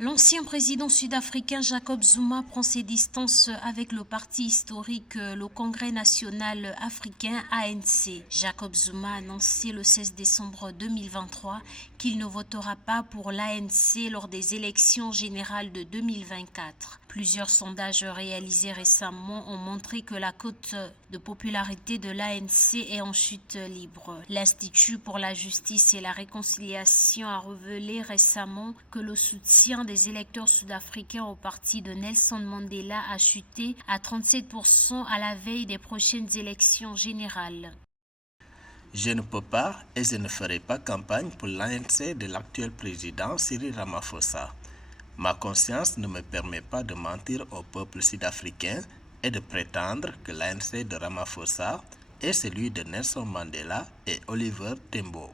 L'ancien président sud-africain Jacob Zuma prend ses distances avec le parti historique, le Congrès national africain ANC. Jacob Zuma a annoncé le 16 décembre 2023 qu'il ne votera pas pour l'ANC lors des élections générales de 2024. Plusieurs sondages réalisés récemment ont montré que la cote de popularité de l'ANC est en chute libre. L'Institut pour la justice et la réconciliation a révélé récemment que le soutien des électeurs sud-africains au parti de Nelson Mandela a chuté à 37% à la veille des prochaines élections générales. Je ne peux pas et je ne ferai pas campagne pour l'ANC de l'actuel président Cyril Ramaphosa. Ma conscience ne me permet pas de mentir au peuple sud-africain et de prétendre que l'ANC de Ramaphosa est celui de Nelson Mandela et Oliver Tambo.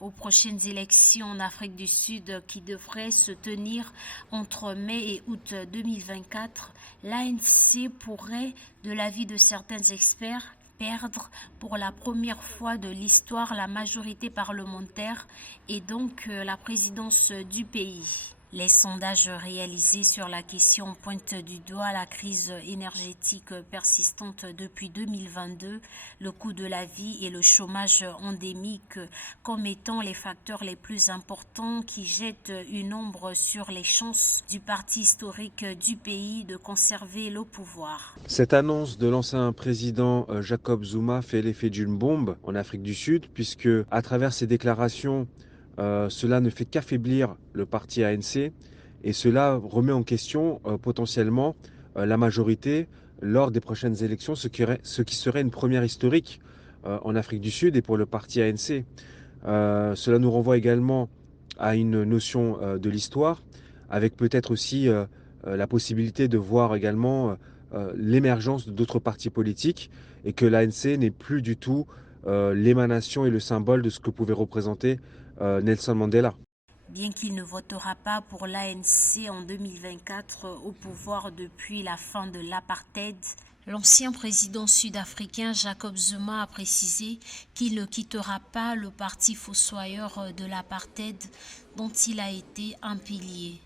Aux prochaines élections en Afrique du Sud qui devraient se tenir entre mai et août 2024, l'ANC pourrait, de l'avis de certains experts, perdre pour la première fois de l'histoire la majorité parlementaire et donc la présidence du pays. Les sondages réalisés sur la question pointent du doigt la crise énergétique persistante depuis 2022, le coût de la vie et le chômage endémique comme étant les facteurs les plus importants qui jettent une ombre sur les chances du parti historique du pays de conserver le pouvoir. Cette annonce de l'ancien président Jacob Zuma fait l'effet d'une bombe en Afrique du Sud, puisque à travers ses déclarations, cela ne fait qu'affaiblir le parti ANC et cela remet en question potentiellement la majorité lors des prochaines élections, ce qui serait une première historique en Afrique du Sud et pour le parti ANC. Cela nous renvoie également à une notion de l'histoire, avec peut-être aussi la possibilité de voir également l'émergence d'autres partis politiques et que l'ANC n'est plus du tout l'émanation et le symbole de ce que pouvait représenter Nelson Mandela. Bien qu'il ne votera pas pour l'ANC en 2024 au pouvoir depuis la fin de l'apartheid, l'ancien président sud-africain Jacob Zuma a précisé qu'il ne quittera pas le parti fossoyeur de l'apartheid dont il a été un pilier.